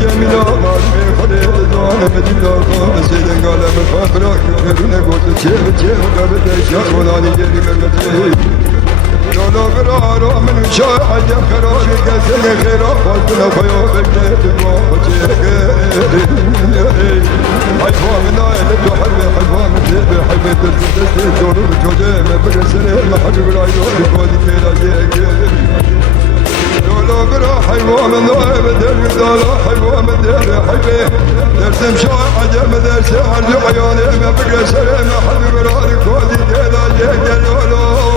جمیل آمد می خود دانه بدیم دارم سیدن گالم فاقراک نرونه گوت چه قبل دشت خدانی گری بگتی لولا قرار من شاء عجب قرار كسل خيرا فاطمة خيو بكت وجهك حيوان من نايل الجحر حيوان من ذئب حيوان تسد جور الجودة ما بقسر ما حد برايو كودي كلا جيك لولا قرار حيوان من نايل بدل دالا حيوان من ذئب حيوان درسم شاء عجب درس عرج عياني ما بقسر ما حد برايو كودي كلا جيك لولا